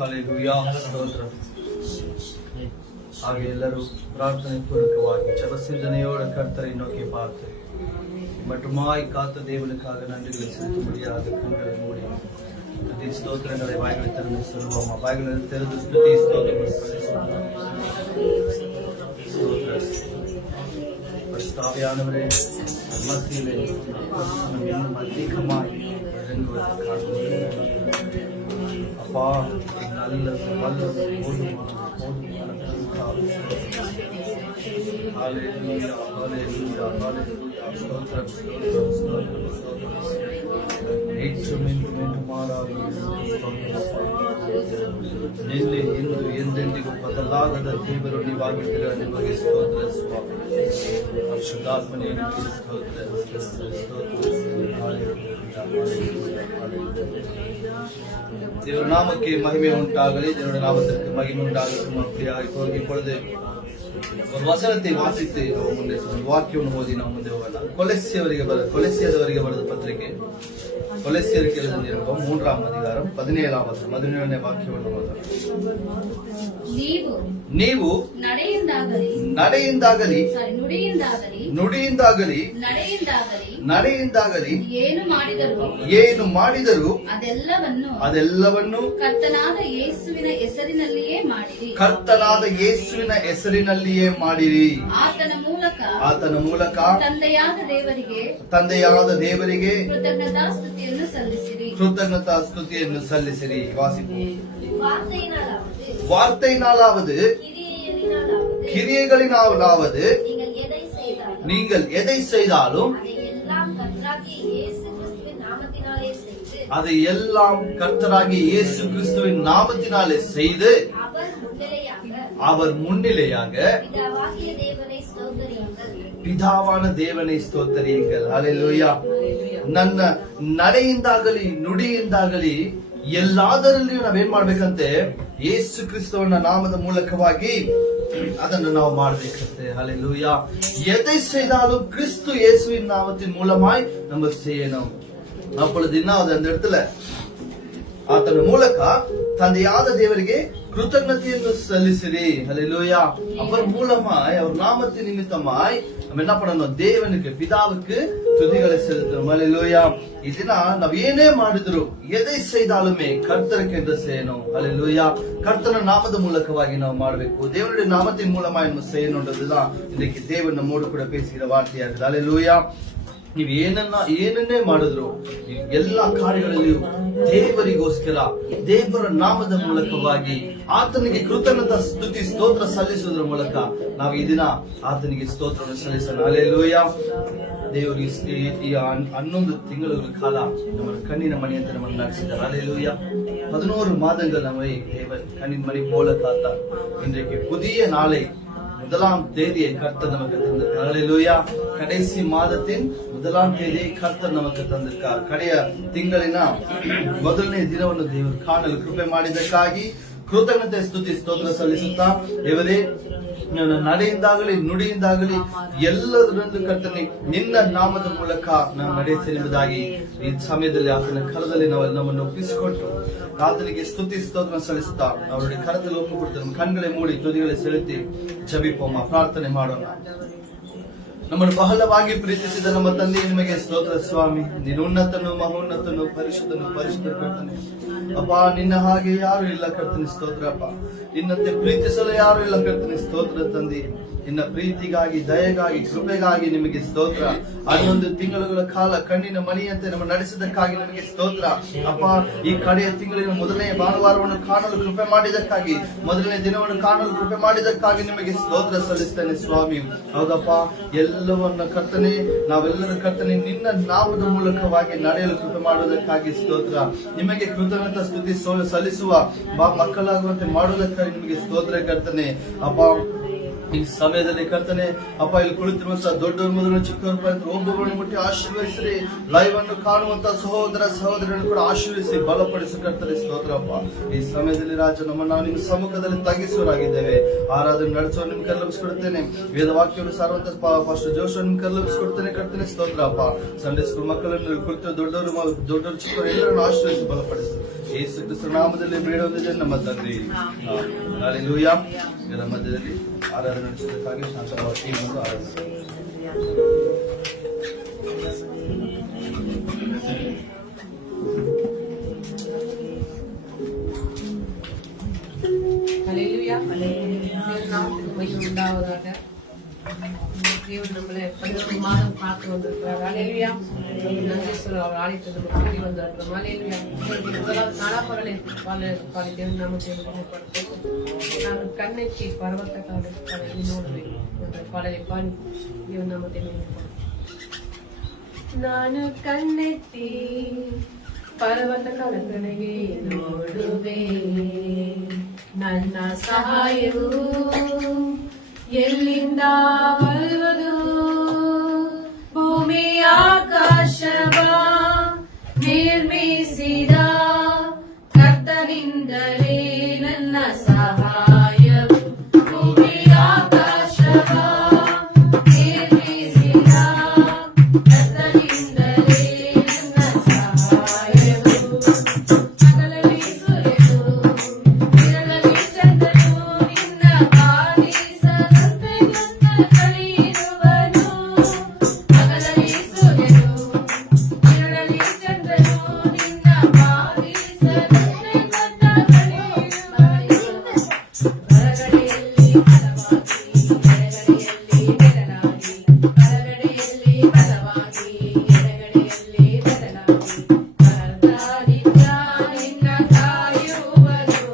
Hallelujah, ಸ್ತೋತ್ರ. ಹಾಗೆ ಎಲ್ಲರೂ ಪ್ರಾರ್ಥನೆ பூர்வகವಾಗಿ ஜெபசிந்தனையோடு கர்த்தரை நோக்கி பார்த்து மட்டுமாய் காத்த தேவனுக்காக நன்றிகளை செலுத்தும்படியாக கண்களை மூடி துதி ஸ்தோத்திரங்களை வாய்களை திறந்து சொல்லுவோம். வாய்களை திறந்து துதி ஸ்தோத்திரமானவரே மத்தியிலே இன்னும் அதிகமாய் இறங்குவதற்காக அப்பா நல்ல வல்ல போதுமான Hallelujah, hallelujah, hallelujah. Stotram, stotram, stotram, stotram. Etrum indu ಮಾರಾಗಿ ನಿನ್ನೆ ಇಂದು ಎಂದೆಂದಿಗೂ ಬದಲಾಗದ ದೇವರು ನೀವಾಗಿದ್ದೀರ. ನಿಮಗೆ ಸ್ತೋತ್ರ ಸ್ವಾಮಿ. ಪರಿಶುದ್ಧಾತ್ಮನೇ ನಿಮಗೆ ಸ್ತೋತ್ರ, தேவ நாமಕ್ಕೆ மகிமை உண்டாகಲಿ. தேவனுடைய நாமத்திற்கு மகிமை உண்டாகட்டும். அப்படியா இப்பொழுது ஒரு வசனத்தை வாசித்து ಮುಂದೆ ವಾಕ್ಯವನ್ನು ಓದಿ ನಾವು ಮುಂದೆ ಹೋಗೋಣ. ಕೊಲೆಸ್ಸಿಯದವರಿಗೆ ಬರೆದ ಪತ್ರಿಕೆ, ಕೊಲೆಸ್ಸಿಯರಿಗೆ ನಿರೂಪ 3ಾம் அதிகாரம் 17ನೇ ವಾಕ್ಯವನ್ನು ಓದೋಣ. ನೀವು ನಡೆಯಿಂದಾಗಲಿ ನುಡಿಯಿಂದಾಗಲಿ ನಡೆಯಿಂದಾಗಲಿ ಏನು ಮಾಡಿದರೂ ಅದೆಲ್ಲವನ್ನು ಕರ್ತನಾದ ಯೇಸುವಿನ ಹೆಸರಿನಲ್ಲಿಯೇ ಮಾಡಿರಿ. ಆತನ ಮೂಲಕ ತಂದೆಯಾದ ದೇವರಿಗೆ ಕೃತಜ್ಞತಾ ಸ್ತುತಿಯನ್ನು ಸಲ್ಲಿಸಿರಿ. வார்த்தையினாலாவது கிரியைகளினாலாவது நீங்கள் எதை செய்தாலும் அதை எல்லாம் கர்த்தராகிய இயேசு கிறிஸ்துவின் நாமத்தினாலே செய்து அவர் முன்னிலையாக பிதாவான தேவனை ಸ್ತೋತ್ರಿயுங்கள். ಹಲ್ಲೆಲೂಯಾ. ನನ್ನ ನಡೆಯಿಂದಾಗಲಿ ನುಡಿಯಿಂದಾಗಲಿ ಎಲ್ಲಾದರಲ್ಲಿಯೂ ನಾವೇನ್ ಮಾಡ್ಬೇಕಂತೆ, ಯೇಸು ಕ್ರಿಸ್ತವನ ನಾಮದ ಮೂಲಕವಾಗಿ ಅದನ್ನು ನಾವು ಮಾಡಬೇಕಂತೆ. ஹல்லேலூயா. எதை செய்தாலும் கிறிஸ்து இயேசுவின் நாமத்தின் மூலமாய் நம்ம செய்யணும். அப்பொழுது என்ன அந்த இடத்துல ಆತನ ಮೂಲಕ ತಂದೆಯಾದ ದೇವರಿಗೆ ಕೃತಜ್ಞತೆಯನ್ನು ಸಲ್ಲಿಸಿರಿ. ஹல்லேலூயா. அவர் மூலமாய் அவர் நாமத்தின் நிமித்தமாய் நம்ம என்ன பண்ணணும், தேவனுக்கு பிதாவுக்கு துதிகளை செலுத்தணும். ஹல்லேலூயா. ಇದನ್ನ ನಾವ್ ಏನೇ ಮಾಡಿದ್ರು ಎதை செய்தாலுமே கர்த்தருக்கு என்று செய்யணும். ஹல்லேலூயா. கர்த்தன நாமದ ಮೂಲಕವಾಗಿ ನಾವು ಮಾಡಬೇಕು. தேவனுடைய நாமத்தின் மூலமாய் நம்ம செய்யணும்ன்றதுதான் இன்னைக்கு தேவன் நம்மோடு கூட பேசுகிற வார்த்தையாಗಿದೆ. ஹல்லேலூயா. ನೀವು ಏನನ್ನೇ ಮಾಡಿದ್ರು ಎಲ್ಲಾ ಕಾರ್ಯಗಳಲ್ಲಿಯೂ ದೇವರಿಗೋಸ್ಕರ ದೇವರ ನಾಮದ ಮೂಲಕವಾಗಿ ಆತನಿಗೆ ಕೃತಜ್ಞತಾ ಸ್ತುತಿ ಸ್ತೋತ್ರ ಸಲ್ಲಿಸುವುದರ ಮೂಲಕ ನಾವು ಈ ದಿನ ಆತನಿಗೆ ಸ್ತೋತ್ರವನ್ನು ಸಲ್ಲಿಸೋಣ. ಹಲ್ಲೇಲೂಯಾ. ದೇವರು ಈ 11 ತಿಂಗಳ ಕಾಲ ನಮ್ಮ ಕಣ್ಣಿನ ಮಣಿಯಂತೆ ನಮ್ಮನ್ನು ನಡೆಸಿದ್ದಾರೆ. ஹல்லேலூயா. 11 மாதங்கள் நம்மை தேவன் கண்ணின் மணி போல காத்தார். இன்றைக்கு புதிய நாளை 1ஆம் தேதியை கர்த்தர் நமக்கு தந்திருக்கார். ஹல்லேலூயா. கடைசி மாதத்தின் 1ஆம் தேதியை கர்த்தர் நமக்கு தந்திருக்கார். ಕಡೆಯ ತಿಂಗಳಿನ ಮೊದಲನೇ ದಿನವನ್ನು ದೇವರು ಕಾಣಲು ಕೃಪೆ ಮಾಡಿದ್ದಕ್ಕಾಗಿ ಕೃತಜ್ಞತೆ ಸ್ತುತಿ ಸ್ತೋತ್ರ ಸಲ್ಲಿಸುತ್ತಾ, ದೇವರೇ ನನ್ನ ನಡೆಯಿಂದಾಗಲಿ ನುಡಿಯಿಂದಾಗಲಿ ಎಲ್ಲದರಲ್ಲೂ ಕರ್ತನೆ ನಿನ್ನ ನಾಮದ ಮೂಲಕ ನಾನು ನಡೆಯುತ್ತೇನೆಂಬುದಾಗಿ ಈ ಸಮಯದಲ್ಲಿ ಆತನ ಕರದಲ್ಲಿ ನಾವು ನಮ್ಮನ್ನು ಒಪ್ಪಿಸಿಕೊಟ್ಟು ಆತನಿಗೆ ಸ್ತುತಿ ಸ್ತೋತ್ರ ಸಲ್ಲಿಸುತ್ತಾ ಅವರುடைய ಕರದಲ್ಲಿ ಒಪ್ಪಿಕೊಡ್ತಾರೆ. ನಮ್ಮ ಕಣ್ಗಳೇ ಮೂಡಿ ತುದಿಗಳೇ ಸೆಳೆತಿ ಜಪಿಪೋಮ, ಪ್ರಾರ್ಥನೆ ಮಾಡೋಣ. ನಮ್ಮನ್ನು ಬಹಳವಾಗಿ ಪ್ರೀತಿಸಿದ ನಮ್ಮ ತಂದೆ ನಿಮಗೆ ಸ್ತೋತ್ರ ಸ್ವಾಮಿ. ನೀನು ಉನ್ನತನು, ಮಹೋನ್ನತನು, ಪರಿಶುದ್ಧನು, ಪರಿಶುದ್ಧ ಕರ್ತನೆ. ಅಪ್ಪ, ನಿನ್ನ ಹಾಗೆ ಯಾರು ಇಲ್ಲ ಕರ್ತನೆ. ಸ್ತೋತ್ರ ಅಪ್ಪ. ನಿನ್ನಂತೆ ಪ್ರೀತಿಸಲು ಯಾರು ಇಲ್ಲ ಕರ್ತನೆ. ಸ್ತೋತ್ರ ತಂದೆ. ನಿನ್ನ ಪ್ರೀತಿಗಾಗಿ, ದಯೆಗಾಗಿ, ಕೃಪೆಗಾಗಿ ನಿಮಗೆ ಸ್ತೋತ್ರ. 11 ತಿಂಗಳುಗಳ ಕಾಲ ಕಣ್ಣಿನ ಮಣಿಯಂತೆ ನಮ್ಮ ನಡೆಸಿದ್ದಕ್ಕಾಗಿ ನಿಮಗೆ ಸ್ತೋತ್ರ ಅಪ್ಪ. ಈ ಕಡೆಯ ತಿಂಗಳಿನ ಮೊದಲನೇ ಭಾನುವಾರವನ್ನು ಕಾಣಲು ಕೃಪೆ ಮಾಡಿದ್ದಕ್ಕಾಗಿ, ಮೊದಲನೇ ದಿನವನ್ನು ಕಾಣಲು ಕೃಪೆ ಮಾಡಿದ್ದಕ್ಕಾಗಿ ನಿಮಗೆ ಸ್ತೋತ್ರ ಸಲ್ಲಿಸ್ತೇನೆ ಸ್ವಾಮಿ. ಹೌದಪ್ಪ, ಎಲ್ಲವನ್ನ ಕರ್ತನೆ ನಾವೆಲ್ಲರೂ ಕರ್ತನೆ ನಿನ್ನ ನಾಮದ ಮೂಲಕವಾಗಿ ನಡೆಯಲು ಕೃಪೆ ಮಾಡುವುದಕ್ಕಾಗಿ ಸ್ತೋತ್ರ. ನಿಮಗೆ ಕೃತಜ್ಞತಾ ಸ್ತುತಿ ಸಲ್ಲಿಸುವ ಮಕ್ಕಳಾಗುವಂತೆ ಮಾಡುವುದಕ್ಕಾಗಿ ನಿಮಗೆ ಸ್ತೋತ್ರ ಕರ್ತನೆ ಅಪ್ಪ. ಈ ಸಮಯದಲ್ಲಿ ಕರ್ತನೆ ಅಪ್ಪ, ಇಲ್ಲಿ ಕುಳಿತಿರುವಂತಹ ದೊಡ್ಡವರು ಮೊದಲು ಚಿಕ್ಕವರು ಪರ್ಯಂತ ಒಬ್ಬೊಬ್ಬರನ್ನು ಮುಟ್ಟಿ ಆಶೀರ್ವದಿಸಿ, ಲೈವ್ ಅನ್ನು ಕಾಣುವಂತಹ ಸಹೋದರ ಸಹೋದರರನ್ನು ಕೂಡ ಆಶೀರ್ವದಿಸಿ ಬಲಪಡಿಸಿ ಕರ್ತನೆ. ಸ್ತೋತ್ರಪ್ಪ. ಈ ಸಮಯದಲ್ಲಿ ರಾಜ ನಮ್ಮನ್ನು ನಾವು ನಿಮ್ಮ ಸಮ್ಮುಖದಲ್ಲಿ ತಗ್ಗಿಸುವರಾಗಿದ್ದೇವೆ. ಆರಾಧನೆ ನಡೆಸುವ ನಿಮ್ಗೆ ಕಲ್ಲಬಿಸ್ಕೊಡ್ತೇನೆ. ವೇದ ವಾಕ್ಯವನ್ನು ಸಾರುವಂತ ಫಾಸ್ಟರ್ ಜೋಶ್ ನಿಮ್ಗೆ ಕಲ್ಲಬಿಸ್ಕೊಡ್ತೇನೆ ಕರ್ತನೆ. ಸ್ತೋತ್ರಪ್ಪ. ಸಂಡೇ ಸ್ಕೂಲ್ ಮಕ್ಕಳನ್ನು ಕುಳಿತು ದೊಡ್ಡವರು ಚಿಕ್ಕವರು ಎಲ್ಲರನ್ನು ಆಶೀರ್ವದಿಸಿ ಬಲಪಡಿಸಿ ಯೇಸು ಕ್ರಿಸ್ತ ನಾಮದಲ್ಲಿ ಬೇಡುವುದಿದೆ ನಮ್ಮ ತಂದೆ. ಹಲ್ಲೆಲೂಯಾ. ಇದರ ಮಧ್ಯದಲ್ಲಿ ಆರಾಧನೆ ನಡೆಸೋದಕ್ಕಾಗಿ ಶಾಂತವಾದ ಟೀಮ್ ಒಂದು ಆರಾಧನೆ. உண்டாவதாக. தேவன் நம்மளை 11 மாதம் காத்து வந்திருக்கிறார். ஹல்லேலூயா. நன்றி சொல்ல அவர் ஆலயத்திற்கு கூடி வந்திருக்கிறோம். ஹல்லேலூயா. முதலாவது நாளாப்பகலை காலை தேவன் நாமத்தை மகிமைப்படுத்துவோம். நான் கண்ணெச்சி பர்வத்த காலை நோடுவேன் என்ற பாடலை பாடி தேவன் நாமத்தை மகிமைப்படுத்துவோம். ನಾನು ಕಣ್ಣೆತ್ತಿ ಪರ್ವತ ಕಡೆಗೆ ನೋಡುವೆ, ನನ್ನ ಸಹಾಯವು ಎಲ್ಲಿಂದ ಬರುವುದು? ಭೂಮಿ ಆಕಾಶವ ನಿರ್ಮಿಸಿದ ಕರ್ತನಿಂದಲೇ ನನ್ನ ಸಹಾಯವು. ಭೂಮಿ ಆಕಾಶವ ನಿರ್ಮಿಸಿದ ಕರ್ತನಿಂದಲೇ ನನ್ನ ಸಹಾಯವು. ಹಗಲಲ್ಲಿ ಸೂರ್ಯನು ಇರಲಲ್ಲಿ ಚಂದ್ರನು ನಿನ್ನ ಬಾಧಿಸದಂತೆ ನನ್ನ ಕಲಿಯಿರುವನು. ಹಗಲಲ್ಲಿ ಸೂರ್ಯನು ಇರಲಲ್ಲಿ ಚಂದ್ರನು ನಿನ್ನ ಬಾಧಿಸದಂತೆ ನನ್ನ ಕಲಿಯಿರುವನು. ಬಲಗಡೆಯಲ್ಲಿ ಬಲವಾಗಿ ಎಡಗಡೆಯಲ್ಲಿ ಬೆರಳಾಗಿ, ಬಲಗಡೆಯಲ್ಲಿ ಬಲವಾಗಿ ಎಡಗಡೆಯಲ್ಲಿ ಬೆರಳಾಗಿ, ಕರ್ತನಿಂದ ನಿನ್ನ ಕಾಯುವನು.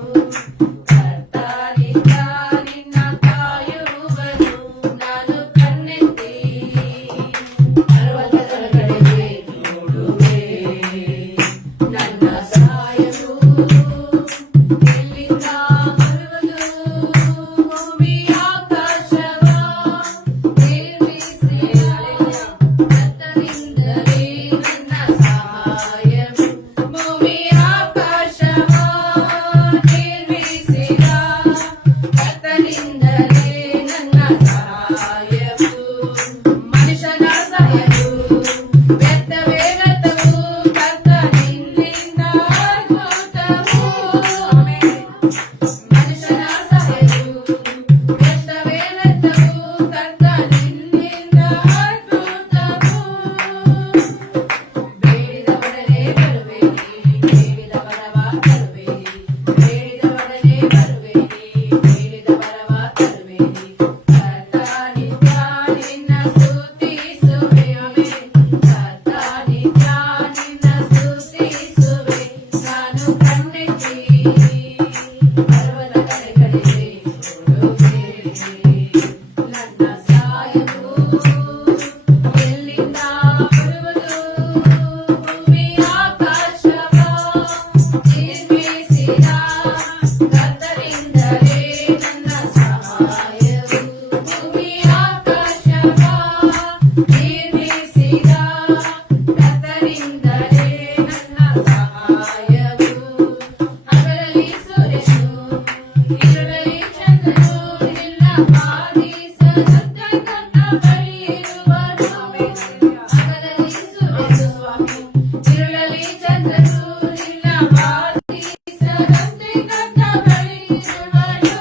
ಕರ್ತನಿಂದ ನಿನ್ನ ಕಾಯುವನು. ನಾನು ಕಣ್ಣೆತ್ತಿ ಪರ್ವತದ ಕಡೆಗೆ ನೋಡುವೆ, ನನ್ನ ಸಹಾಯವು ಎಲ್ಲಿಂದ ಬರುವುದು? ಭೂಮಿ ಆಕಾಶವ ನಿರ್ಮಿಸಿದ ಕರ್ತನಿಂದಲೇ ನನ್ನ ಸಹಾಯವು. ಭೂಮಿ ಆಕಾಶವ ನಿರ್ಮಿಸಿದ ಕರ್ತನಿಂದಲೇ ನನ್ನ ಸಹಾಯವು. ಮನುಷ್ಯನ ಸಹಾಯವು ವ್ಯರ್ಥವೇ ವ್ಯರ್ಥವು, ಕರ್ತನಿಂದ ಅದ್ಭುತವು. ಆಮೆನ್. ಮನುಷ್ಯನ ಸಹಾಯವು ವ್ಯರ್ಥವೇ ವ್ಯರ್ಥವು, ಕರ್ತನಿಂದ ಅದ್ಭುತವು. ಬೇಡಿದವರೇ ಬರುವೇನೆ, ಬೇಡಿದ ವರವ ತರುವೇನೆ, ಬೇಡಿದ ಒಡನೆ ಬರುವೇನೆ, ಬೇಡಿದ ವರವ ತರುವೇನೆ. ಕರ್ತನಿಂದ ನಿನ್ನ ಸ್ತುತಿಸುವೆ. ಆಮೆನ್. ಕರ್ತನಿಂದ ನಿನ್ನ ಸ್ತುತಿಸುವೆ. ನಾನು ಕಣ್ಣೆತ್ತಿ ಪರ್ವತ ಕಡೆಗೆ ನೋಡುವೆ, ನನ್ನ ಸಹಾಯವು ಎಲ್ಲಿಂದ ಬರುವುದು? ಭೂಮಿ ಆಕಾಶವ ನಿರ್ಮಿಸಿದ ಕರ್ತನಿಂದಲೇ ನನ್ನ ಸಹಾಯವು. ಭೂಮಿ ಆಕಾಶವ ನಿರ್ಮಿಸಿದ ಕರ್ತನಿಂದಲೇ ನನ್ನ ಸಹಾಯವು. ಹಗಲಲ್ಲಿ ಸೂರ್ಯನು ಇರಲಲ್ಲಿ ಚಂದ್ರನು ನಿನ್ನ ಬಾಧಿಸದಂತೆ ನನ್ನ ಬಳಿಯಿರುವನು. ಹಗಲಲ್ಲಿ ಸೂರ್ಯನು ಸ್ವಾಮಿ ಇರಲಲ್ಲಿ ಚಂದ್ರನು ನಿನ್ನ ಬಾಧಿಸದಂತೆ ನನ್ನ ಬಳಿಯಿರುವನು.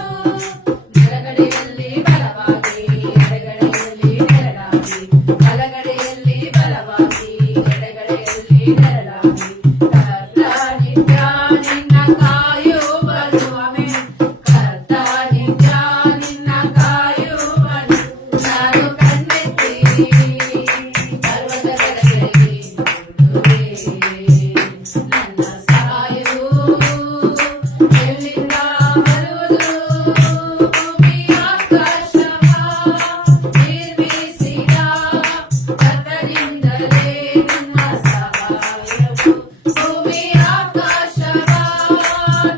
ಬಲಗಡೆಯಲ್ಲಿ ಬಲವಾಗಿ ಎಡಗಡೆಯಲ್ಲಿ ನೆರಳಾಗಿ, ಬಲಗಡೆಯಲ್ಲಿ ಬಲವಾಗಿ ಎಡಗಡೆಯಲ್ಲಿ ನೆರಳಾಗಿ, ಕರ್ತನಿಂದ ನಿನ್ನ ಕಾಯುವನು. ಆಮೆನ್. ಕರ್ತನಿಂದ ನಿನ್ನ ಕಾಯುವನು. ನಾನು ಕಣ್ಣೆತ್ತಿ ಪರ್ವತ ಕಡೆಗೆ ನೋಡುವೆ, ನನ್ನ ಸಹಾಯವು ಎಲ್ಲಿಂದ ಬರುವುದು? ಭೂಮಿ ಆಕಾಶವ ನಿರ್ಮಿಸಿದ ಕರ್ತನಿಂದಲೇ ನನ್ನ ಸಹಾಯವು. ಭೂಮಿ ಆಕಾಶವ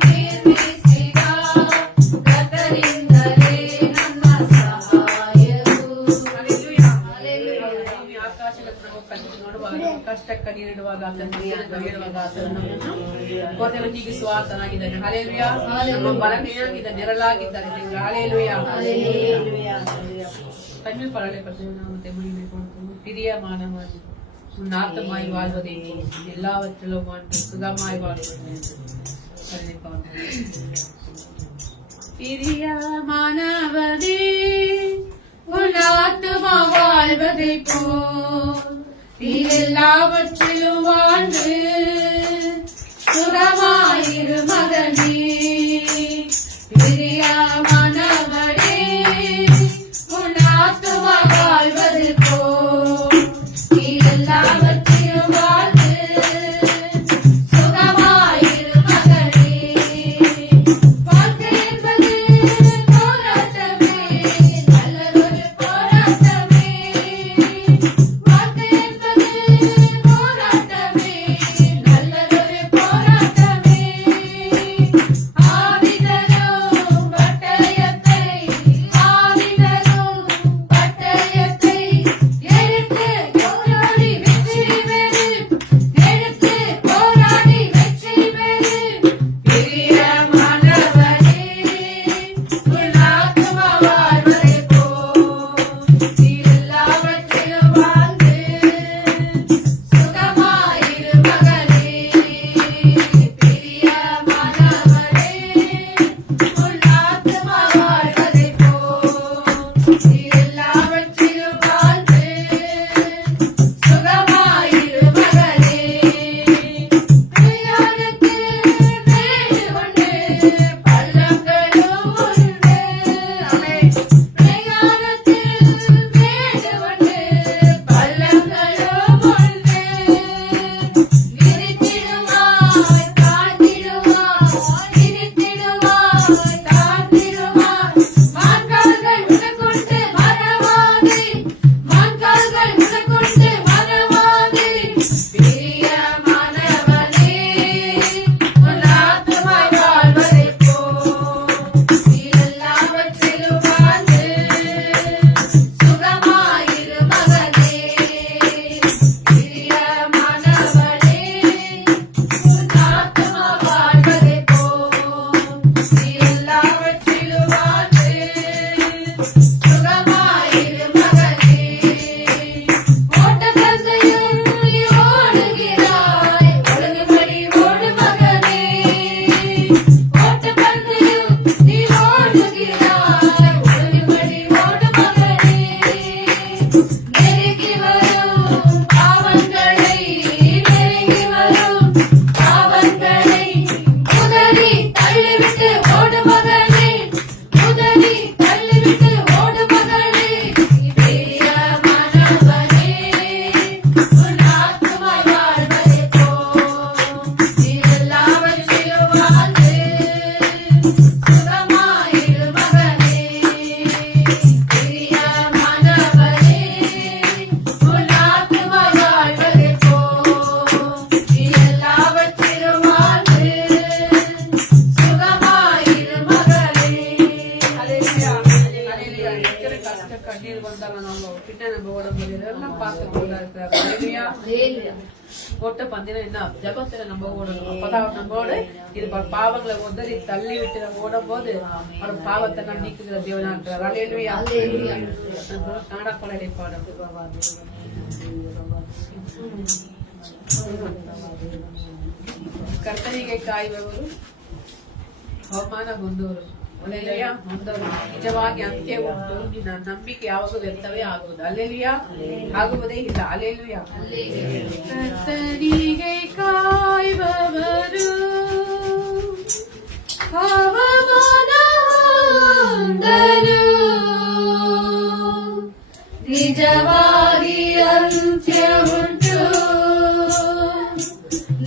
ನಿರ್ಮಿಸಿದ ಕರ್ತನಿಂದಲೇ ನನ್ನ ಸಹಾಯವು. ಹಲ್ಲೆಲೂಯಾ. ಹಲ್ಲೆಲೂಯಾ. ಭೂಮಿ ಆಕಾಶಗಳನ್ನು ನಾವು ಕಣ್ಣು ನೋಡುವಾಗ, ಕಷ್ಟಕ್ಕೆ ನೀಡುವಾಗ, ನೀಡುವಾಗ ಕೊರತೆಯನ್ನು ನೀಗಿಸುವ ಆತನಾಗಿದ್ದಾನೆ. ಹಲ್ಲೆಲೂಯಾ. ನಮ್ಮ ಬಲನೆಯಾಗಿದ್ದಾನೆ, ನೆರಳಾಗಿದ್ದಾನೆ. ಹಲ್ಲೆಲೂಯಾ. ತಮಿಳ್ ಪರಳೆ ಪಡ್ತೇವೆ ನಾವು ಮತ್ತೆ ಮಹಿಮೆ ಕೊಡ್ತೇವೆ. பிரியமானவர் உன் ஆத்தமாய் வாழ்வதை எல்லாவற்றிலும் வாழ்ந்து சுகமாய் வாழ்வது பிரியமானவனே உன் ஆத்துமா வாழ்வதை போல் நீ எல்லாவற்றிலும் வாழ்ந்து சுகமாயிரு மகனே. பிரியமானவனே உன் ஆத்துமா வாழ்வது போல் நீ எல்லாவற்றிலும் வாழ்ந்து சுகமாயிரு மகனே. வாழ்க்கை என்பது போராட்டமே, நல்லதொரு போராட்டமே. வாழ்க்கை என்பது போராட்டமே, நல்லதொரு போராட்டமே. ஆவிதரும் பட்டயத்தை எடுத்து போராடி வெற்றி பெறு, எடுத்து போராடி வெற்றி பெறு. பிரியமானவனே உன் ஆத்துமா வாழ்வதை போல் நீ எல்லாவற்றிலும் வாழ்ந்து சுகமாயிரு மகனே. பிரியமானவனே உன் ஆத்துமா வாழ்வதை போல் நீ எல்லாவற்றிலும் வாழ்ந்து சுகமாயிரு மகனே. பிரயாணத்தில் மேடு உண்டு, பள்ளங்களும் உண்டு. ஆமென். பிரயாணத்தில் மேடு உண்டு, பள்ளங்களும் உண்டு. நிறுத்திடுவாய், தாழ்த்திடுவாய், நிறுத்திடுவாய், தாழ்த்திடுவாய். மான்கால்கள் உனக்கொண்டு மறவாதே, மான்கால்கள் உனக்கொண்டு மறவாதே. பிரியமானவனே உன் ஆத்துமா வாழ்வதை போல் நீ எல்லாவற்றிலும் வாழ்ந்து சுகமாயிரு மகனே. பிரியமானவனே உன் ஆத்துமா வாழ்வதை போல் நீ எல்லாவற்றிலும் வாழ்ந்து சுகமாயிரு மகனே. ஓட்டப்பந்தயம் நீ ஓடுகிறாய், ஒழுங்குபடி ஓடு மகனே. ஓட்டப்பந்தயம் நீ ஓடுகிறாய், ஒழுங்குபடி ஓடு மகனே. நெருங்கி வரும் பாவங்களை, நெருங்கி வரும் பாவங்களை உதறி தள்ளிவிட்டு ஓடு மகனே, உதறி தள்ளிவிட்டு ஓடு மகனே. பிரியமானவனே உன் ஆத்துமா வாழ்வதை போல் நீ எல்லாவற்றிலும் வாழ்ந்து சுகமாயிரு மகனே. பிரியமானவனே உன் ஆத்துமா வாழ்வதை போல் நீ எல்லாவற்றிலும் வாழ்ந்து சுகமாயிரு மகனே. ஹல்லேலூயா, ஹல்லேலூயா. எத்தனை கஷ்ட கண்ணீர் வந்தாலும் நம்ம கிட்ட நம்ம உடம்பு எல்லாம் பார்த்து கொண்டா இருக்கிறார். ஹல்லேலூயா, ஹல்லேலூயா. ஓட்ட பந்தயம் என்ன ஜபத்துல நம்ம ஓடணும். அப்பதான் நம்மோட இது பாவங்களை உதறி தள்ளி விட்டு நம்ம ஓடும் போது அவர் பாவத்தை நான் நீக்குகிற தேவனா இருக்கிறார். ஹல்லேலூயா, ஹல்லேலூயா. கன்னட கொலை பாடம். ಕರ್ತನಿಗೆ ಕಾಯುವವರು ಅವಮಾನ ಹೊಂದುವರು. ಅಲ್ಲೆಲೂಯಾ, ಹೊಂದವರು ನಿಜವಾಗಿ ಅಂತ್ಯ ಉಂಟು. ನಿನ್ನ ನಂಬಿಕೆ ಯಾವಾಗೂ ವ್ಯರ್ಥವೇ ಆಗುವುದು. ಅಲ್ಲೆಲೂಯಾ, ಆಗುವುದೇ ಇಲ್ಲ. ಅಲ್ಲೆಲೂಯಾ. ಕರ್ತನಿಗೆ ಕಾಯುವವರು ಅವಮಾನ ಹೊಂದರು, ನಿಜವಾಗಿ ಅಂತ್ಯ ಉಂಟು.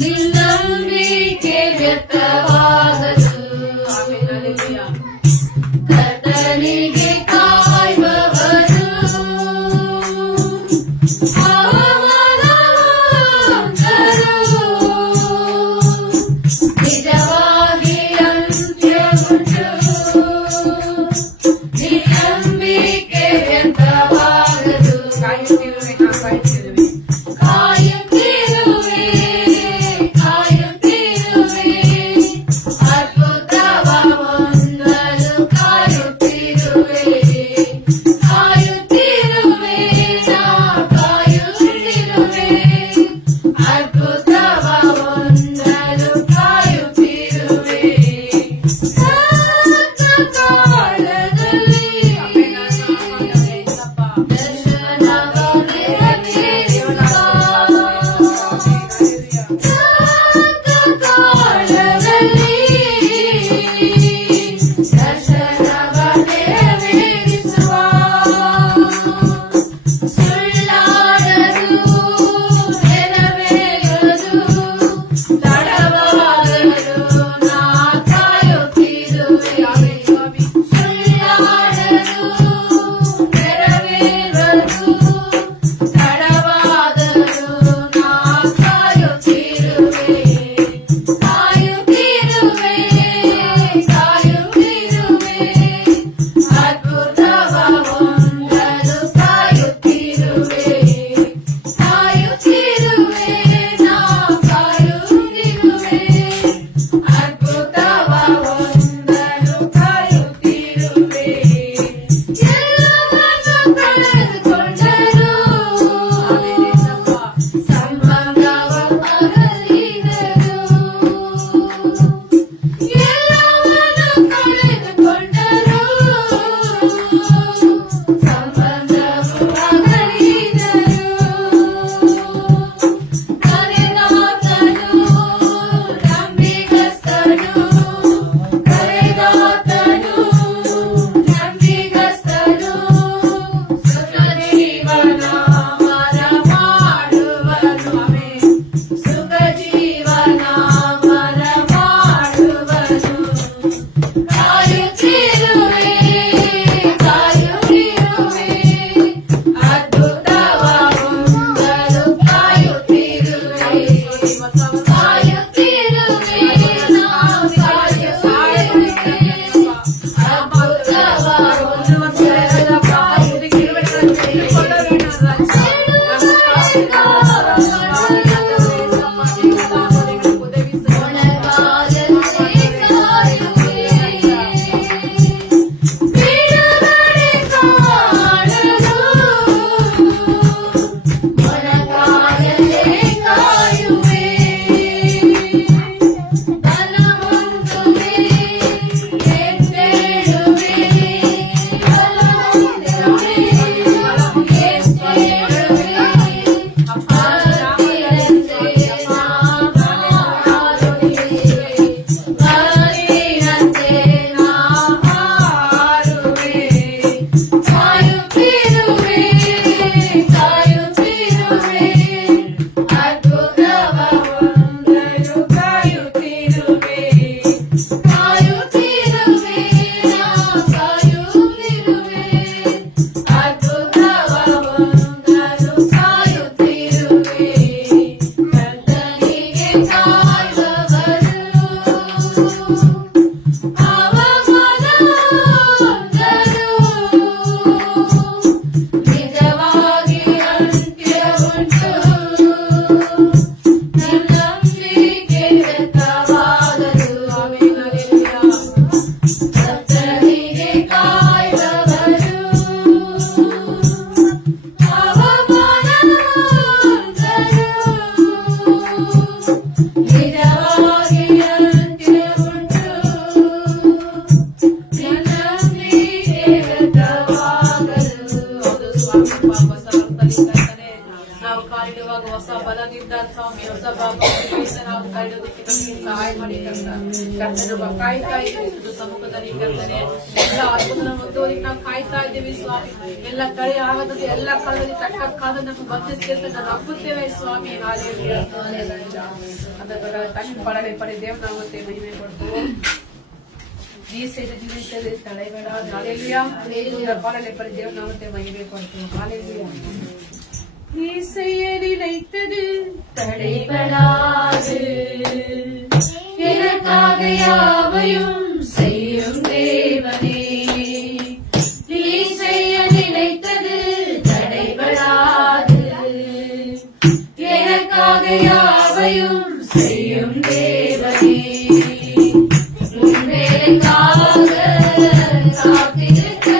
ನಿನ್ನಂಬಿಕೆ ವ್ಯರ್ಥವಾಗದು. ಕರ್ತನಿಗೆ ಕಾಯುವವರು ಅವಮಾನ ಹೊಂದರು, ನಿಜವಾಗಿ ಅಂತ್ಯ ಕರ್ತನೆ ನಮ್ಮ ಕಾಯ್ತಾ ಇದ್ದೀವಿ ಸಮ್ಮುಖದಲ್ಲಿ ಕರ್ತನೆ ಎಲ್ಲ ಅದ್ಭುತ ಮುಂದುವರಿ ನಾವು ಕಾಯ್ತಾ ಇದ್ದೀವಿ ಸ್ವಾಮಿ ಎಲ್ಲ ಕಳೆ ಆಗದ ಎಲ್ಲ ಕಾಲದಲ್ಲಿ ತಕ್ಕ ಕಾಲ ನಮ್ಮ ಬಂಧಿಸಿ ಅಂತ ನಾವು ನಂಬುತ್ತೇವೆ ಸ್ವಾಮಿ ಹಾಲೆಲೂಯಾ ಅದ ಪ್ರಕಾರ ತನ್ನ ಪಡಲೆ ಪಡೆ ದೇವ ನಾಮಕ್ಕೆ ಮಹಿಮೆ ಕೊಡ್ತೇವೆ ಈ ಸೇದ ಜೀವಿತದಲ್ಲಿ ತಡೆಬೇಡ ಹಾಲೆಲೂಯಾ ಪಡಲೆ ಪಡೆ ದೇವ ನಾಮಕ್ಕೆ ಮಹಿಮೆ ಕೊಡ್ತೇವೆ ಹಾಲೆಲೂಯಾ நீ செய்ய நினைத்தது தடைபடாது எனக்காக யாவையும் செய்யும் தேவனே நீ செய்ய நினைத்தது தடைபடாது எனக்காக யாவையும் செய்யும் தேவனே உன்மேலுக்காக காத்திருக்க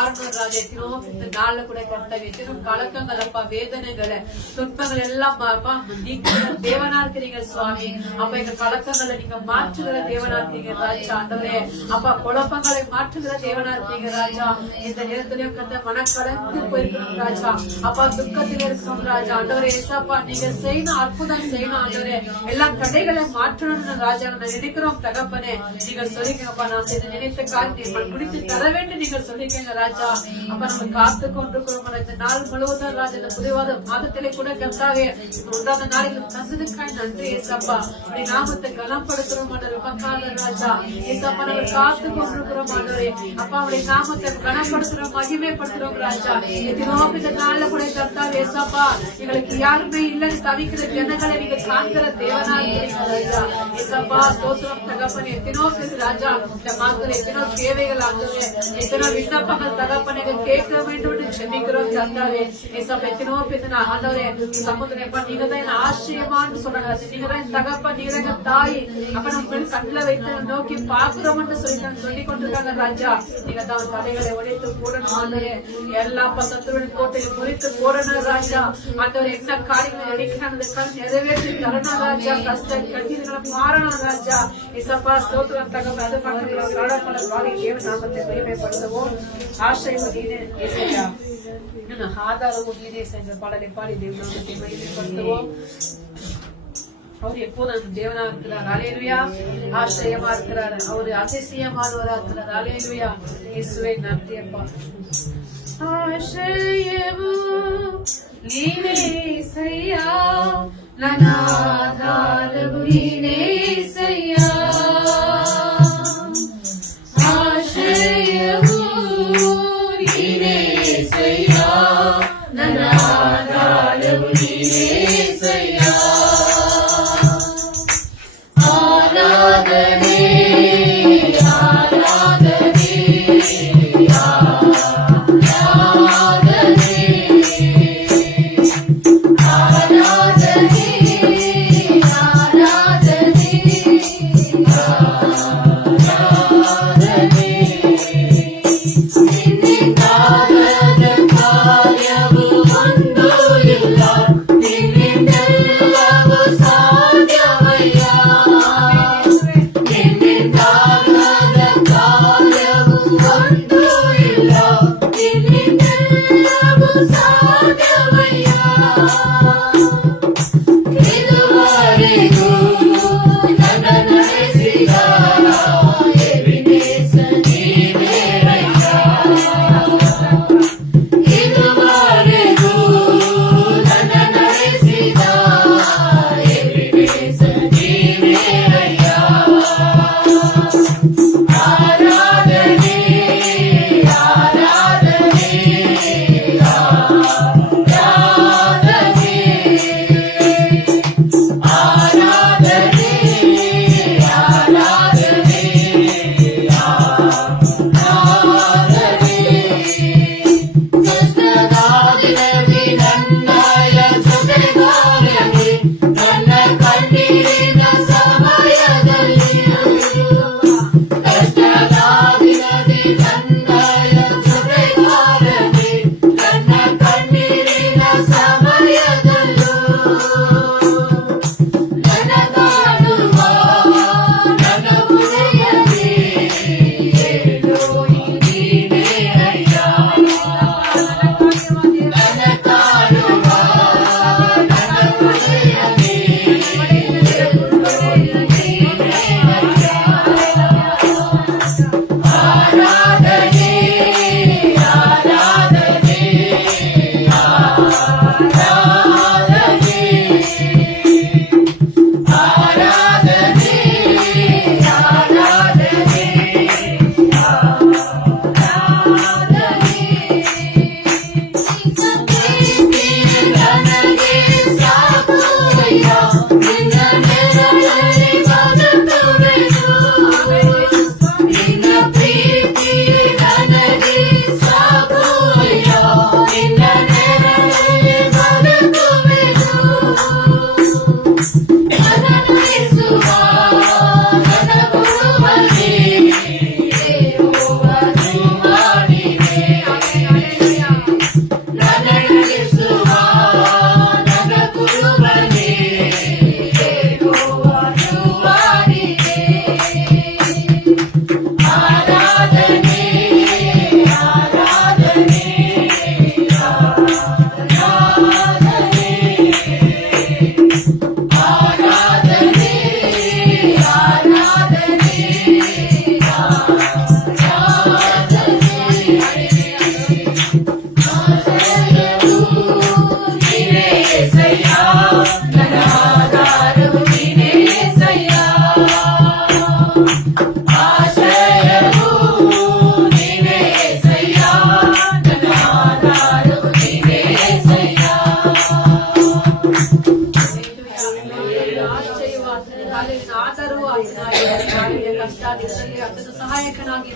மாறணும் ராஜா. எத்தனோ இந்த நாள்ல கூட கர்த்தாவே எத்தனோ கலக்கங்கள் அப்பா, வேதனைகளை துன்பங்கள் எல்லாம் அப்பா நீக்கிற தேவனா இருக்கிறீங்க சுவாமி. அப்ப எங்க கலக்கங்களை நீங்க மாற்றுகிற தேவனா இருக்கீங்க ராஜா. ஆண்டவரே அப்பா குழப்பங்களை மாற்றுகிற தேவனா இருக்கீங்க ராஜா. இந்த நேரத்திலயும் கத்த மனக்கலந்து போயிருக்கிறோம் ராஜா. அப்பா துக்கத்தில் இருக்கிறோம் ராஜா. ஆண்டவரே ஏசாப்பா நீங்க செய்யணும், அற்புதம் செய்யணும் ஆண்டவரே. எல்லா தடைகளை மாற்றணும்னு ராஜா நான் நினைக்கிறோம் தகப்பனே. நீங்க சொல்லிக்கப்பா நான் செய்த நினைத்த காரியத்தை அறிவித்து தர வேண்டும் நீங்கள் சொல்லிருக்கீங்க ராஜா. அப்ப நம்ம காத்து கொண்டிருக்கிறோம் இந்த நாள் முழுவதும் ராஜா. இந்த புதிவாத மாதத்திலே கூட கர்த்தாவே உண்டான நாளில் தந்ததுக்காய் நன்றி ஏசப்பா. அப்படி நாமத்தை கனப்படுத்துறோம் ராஜா. ஏசப்பா நம்ம காத்து கொண்டிருக்கிறோம் ஆண்டவரே. அப்பா அவருடைய நாமத்தை கனப்படுத்துறோம், மகிமைப்படுத்துறோம் ராஜா. எதினோம் இந்த நாள்ல கூட கர்த்தாவே ஏசப்பா எங்களுக்கு யாருமே இல்லைன்னு தவிக்கிற ஜனங்களை நீங்க காண்கிற தேவனாக ராஜா. ஏசப்பா ஸ்தோத்திரம் தகப்பனே. எத்தனோ பேர் ராஜா இந்த மாதத்துல எத்தனோ தேவைகள் ஆண்டவரே, எத்தனோ விண்ணப்பங்கள் தகப்பனை கேட்க வேண்டும் என்று செபிக்கிறோம் கர்த்தாவே. ஏசப்பா எத்தனோ பேர் ஆண்டவரே சமுதிரம் நீங்க தான் என்ன ஆச்சரியமான்னு சொல்றாங்க. நீங்க தான் தகப்பா, நீங்க தான் தாய். அப்ப நம்ம கண்ணில் வைத்து நோக்கி பாக்குறோம் என்று சொல்லி கொண்டிருக்காங்க ராஜா. நீங்க தான் தலைகளை உடைத்து போடணும் ஆண்டவரே. எல்லா பசத்துடன் கோட்டையில் முறித்து போடணும் ராஜா. ஆண்டவரே என்ன காரியங்களை அடிக்கிறாங்க நிறைவேற்றி தரணும் ராஜா. கஷ்ட கட்டிகளை மாறணும் ராஜா. இசப்பா ஸ்தோத்திரம் தகவல் அது பண்ணுறோம். காலப்பல காலை தேவ நாமத்தை மகிமைப்படுத்துவோம். ஆசைவதீனே இசையா ஆதாரமும் நீனே சென்ற பாடலை பாடி தேவ நாமத்தை மகிமைப்படுத்துவோம். அவர் எப்போதும் தேவனா இருக்கிறார். அல்லேலூயா. ஆச்சரியமா இருக்கிறார். அவரு அதிசயமானவரா இருக்கிறார். அல்லேலூயா. இயேசுவே நன்றி அப்பா. ஆச்சரியமோ நீனே இசையா, நனாதாரமு நீனே இசையா. ஆச்சரியமோ நீனே இசையா, நனாதாரமு நீனே இசையா. ஆராதனே ஆராதனே God.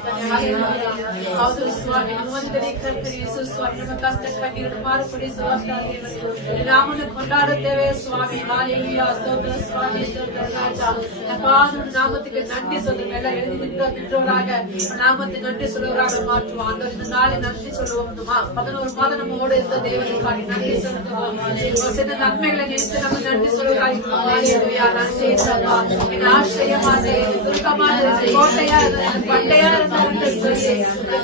ಮಾಡಿದ್ದಾನೆ. ಹಲ್ಲೆಲೂಯಾ. ಹೌದು ಸ್ವಾಮಿ, ನಮ್ಮೊಂದಿಗೆ ಕರ್ತನೇ ಯೇಸು ಸ್ವಾಮಿ, ನಮ್ಮ ಕಷ್ಟ ಕಣ್ಣೀರನ್ನು ಮಾರ್ಪಡಿಸುವಂತಾಗಿ ನಾಮವನ್ನು ಕೊಂಡಾಡುತ್ತೇವೆ ಸ್ವಾಮಿ. ಹಲ್ಲೆಲೂಯಾ. ಸ್ತೋತ್ರ ಸ್ವಾಮಿ, ಸ್ತೋತ್ರ ರಾಜ. நாமத்துக்கு நன்றி சொல்லுங்க. எல்லாம் எழுதி நின்றவராக நாமத்தை நன்றி சொல்லுவராக மாற்றுவோம். அந்த நாளை நன்றி சொல்லுவோம். 11 மாதம் நம்மோடு இருந்த தேவனுக்காக நன்றி சொல்லுவோம். சில நன்மைகளை நினைத்து நம்ம நன்றி சொல்லுவராக. நன்றி சப்பா. என் ஆசிரியமான துர்க்கமான கோட்டையா பண்டையா இருந்த சொல்லி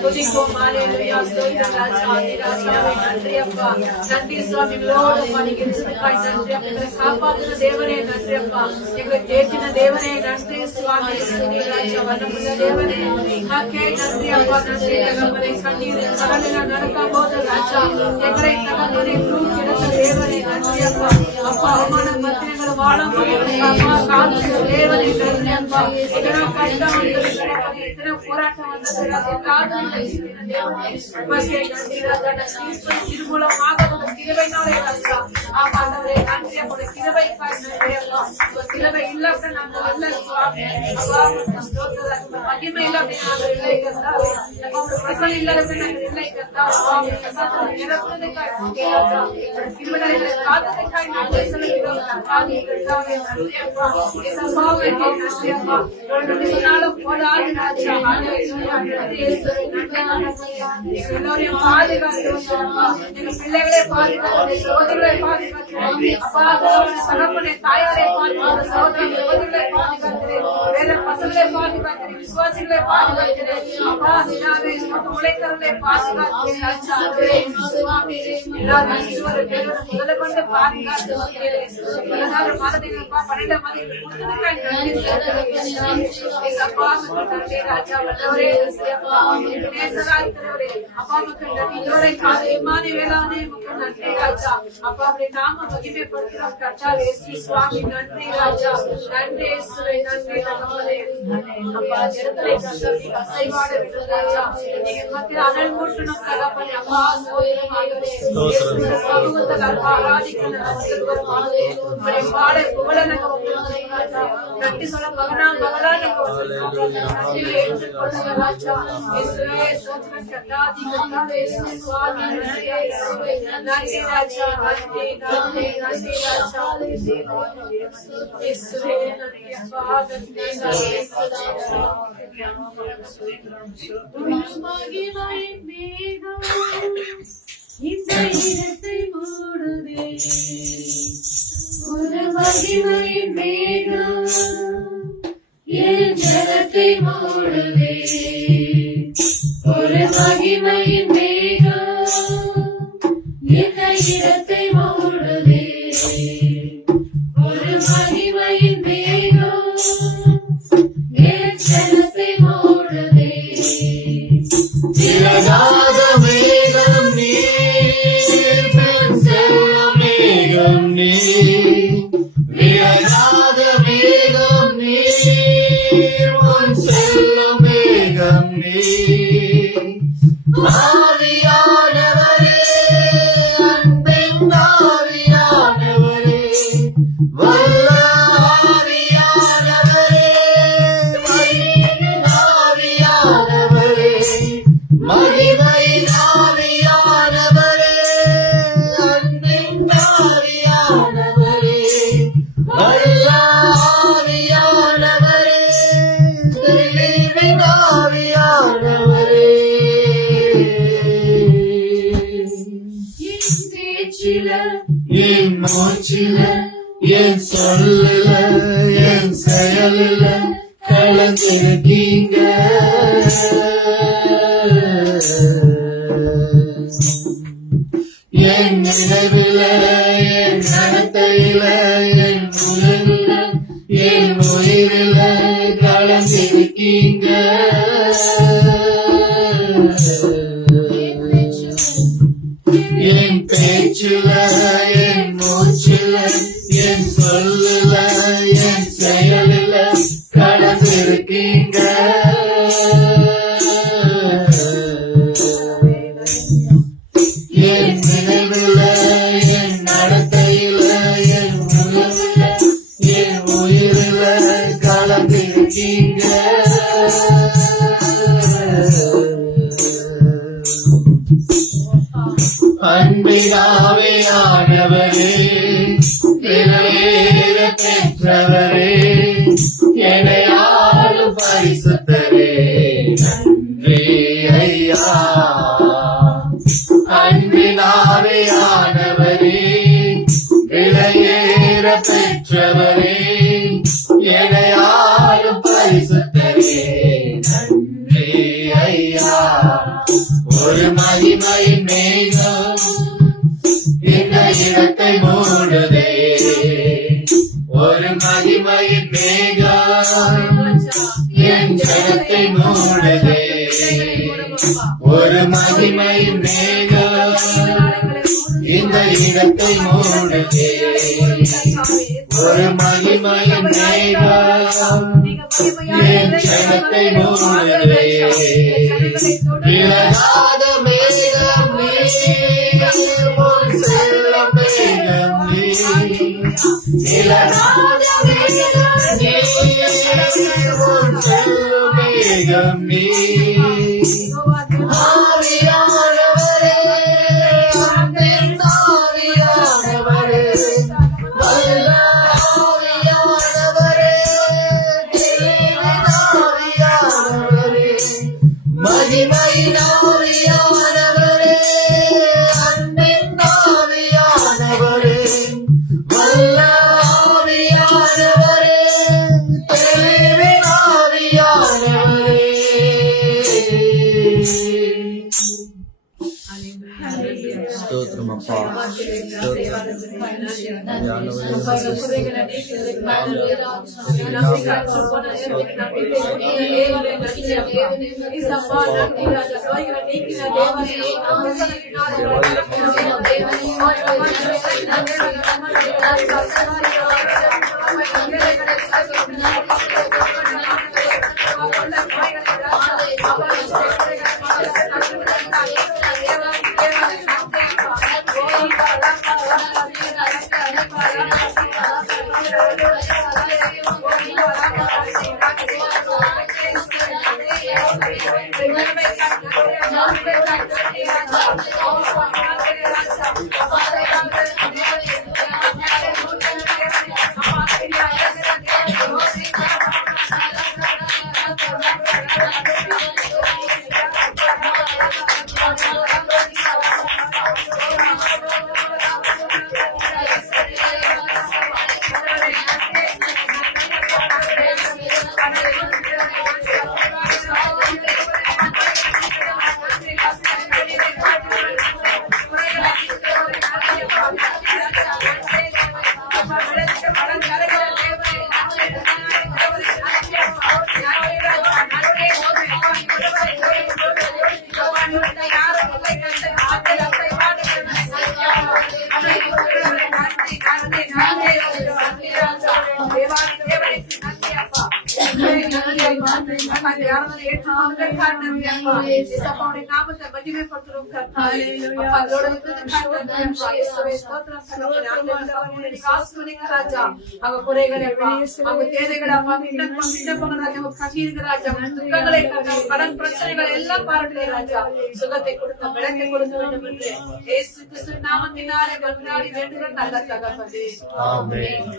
துதிப்போம். ஹல்லேலூயா. ஸ்தோத்திரம் ராஜா. ராஜாவே நன்றி அப்பா. நன்றி சுவாமி. எங்களோடு பணிகிறதுக்காய் நன்றி அப்பா. எங்களை காப்பாற்றின தேவனே நன்றி அப்பா. எங்களை தேற்றின தேவனே நன்றி சுவாமி. ராஜா வல்லமுள்ள தேவனே உமக்கே நன்றி அப்பா. நன்றி தகப்பனே. கண்ணீரின் கடலில் நடக்கும் போது ராஜா எங்களை தகப்பனே தூக்கிடுத்த தேவனே நன்றி அப்பா. அப்பா அவமான பத்திரங்கள் வாழ முடியும் அப்பா. காத்து தேவனே நன்றி அப்பா. எத்தனை கஷ்டம் வந்தது, எத்தனை போராட்டம் வந்தது, உமக்கே நன்றி ராஜா. திருமூலமாக கிருபையினாலே ராஜா ஆமாண்டவரே நன்றி அப்பா. கிருபைக்காய் நன்றி அப்பா. கிருபை இல்லாம நாங்கள் இல்ல சுவாமி. அப்பா ஸ்தோத்திரம். மகிமை இல்லாம நாங்கள் இல்லை கர்த்தாவே. பிரசன்னம் இல்லாம நாங்கள் இல்லை கர்த்தாவே. பிரசன்னம் நிரப்புவதற்காய் நன்றி ராஜா. கிருபைகளை காத்ததற்காய் நன்றி சொல்லுகிறோம் கர்த்தாவே. கர்த்தாவே நன்றி அப்பா. இயேசுவே நன்றி அப்பா. ஒரு நாளும் போராடி ராஜா. ஹல்லேலூயா. நன்றி இயேசுவே நன்றி. எல்லோரையும் பாதுகாத்து அப்பா. எங்கள் பிள்ளைகளை பாதுகாத்து, சகோதரர்களை பாதுகாத்து அப்பா. சகப்பனை தாயாரை பாதுகாத்து, சகோதர சகோதரர்களை பாதுகாத்து, வேற பசங்களை பாதுகாத்து, விசுவாசிகளை பாதுகாத்து அப்பா. எல்லாரை உழைக்கிறவர்களை பாதுகாத்து ராஜா. எல்லாரும் ஈஸ்வர தேவனை முதல்ல கொண்டு பாதுகாத்து 16 மாதங்கள் 12 மாதங்கள் கொடுத்ததுக்காய் நன்றி அப்பா. நன்றி ராஜா. வல்லவரே அப்பா. நேசராயிருக்கிறவரே அப்பா மக்கள் நன்றி. இதுவரை காரியமான வேளாண் மக்கள் நன்றி ராஜா. அப்பா அப்படி நாம மகிமைப்படுத்துகிறோம் கர்த்தாவே. சுவாமி நன்றி ராஜா. நன்றி இயேசுவே. நன்றி தகப்பனே. அப்பா ஜெருசலேமை கர்த்தாவே அசைவாட விடும் ராஜா. நீங்க மத்தியில் அனல் மூட்டணும் தகப்பனே. அப்பா ஸ்தோத்திரமாகவே சமூகத்தில் ஆராதிக்கணும் ஆசீர்வாதமாகவே உம்முடைய பாட புகழன ராஜா. நன்றி சொல்ல மகனான நன்றி ஏற்றுக்கொள்ளுங்க ராஜா. இயேசுவே ஸ்தோத்திரம் கர்த்தாதி கர்த்தாவே. சுவாமி நன்றி இயேசுவே. நன்றி ராஜா. நன்றி நன்றி நன்றி ராஜா. இயேசுவே நன்றி அப்பா. நன்றி மகிமையின் மேகம் இந்த இடத்தை மூடுதே. ஒரு மகிமையின் மேகம் என் ஜனத்தை மூடுதே. ஒரு மகிமையின் மேகம் இந்த இடத்தை மூடுதே. ஒரு மகிமையின் மேகம் என் ஜனத்தை மூடுதே. விலகாத மேகம் நீர், பின் செல்லும் மேகம் நீர். விலகாத மேகம் நீர், முன் செல்லும் மேகம் நீர். ஆவியானவரே, அன்பின் ஆவியானவரே, வல்ல ஆவியானவரே, மகிமையின் ஆவியானவரே, மகிமையின் ஆவியானவரே, அன்பின் ஆவியானவரே, வல்ல ஆவியானவரே, தெளிவின் ஆவியானவரே. என் பேச்சில என் மூச்சில, என் சொல்லில, என் செயலில கலந்திருக்கீங்க. என் நினைவில, என் நடத்தையில, என் உயிரில, என் உயிரில கலந்திருக்கீங்க. என் பேச்சுல, என் மூச்சுல, என் சொல்லுல, என் செயலில கலந்திருக்கீங்க. என் நினைவுல, என் நடத்தையில, என் உணவுல, என் உயிரில கலந்திருக்கீங்க. அன்பினாவியானவரே விலையேற பெற்றவரே எனையாளும் பரிசுத்தரே நன்றி ஐயா. அன்பினாவியானவரே விலையேற பெற்றவரே எனையாளும் பரிசுத்தரே நன்றி ஐயா. ஒரு மகிமையின் மேகம் இந்த இடத்தை மூடுதே, ஒரு மகிமையின் மேகம் என் ஜனத்தை மூடுதே, ஒரு மகிமையின் மேகம் இந்த இடத்தை மூடுதே, ஒரு மகிமையின் மேகம் என் ஜனத்தை மூடுதே. விலகாத மேகம் நீ, உன் செல்லும் மேகம் நீ, விலகாத மேகம் நீ, உன் செல்லும் மேகம் நீ. ஆவியானவரே, அன்பின் ஆவியானவரே, வல்ல ஆவியானவரே, தெளிவின் ஆவியானவரே, மகிமையின் ஆவியானவரே, அன்பின் ஆவியானவரே, வல்ல ஆவியானவரே, தெளிவின் ஆவியானவரே. ஸ்தோத்திரம் அப்பா. சுகத்தை கொடுத்த பலத்தை கொடுக்க வேண்டும் என்று இயேசு கிறிஸ்துவின் நாமத்தினாலே மன்றாடி வேண்டுகிறேன் நல்ல தகப்பனே. ஆமென்.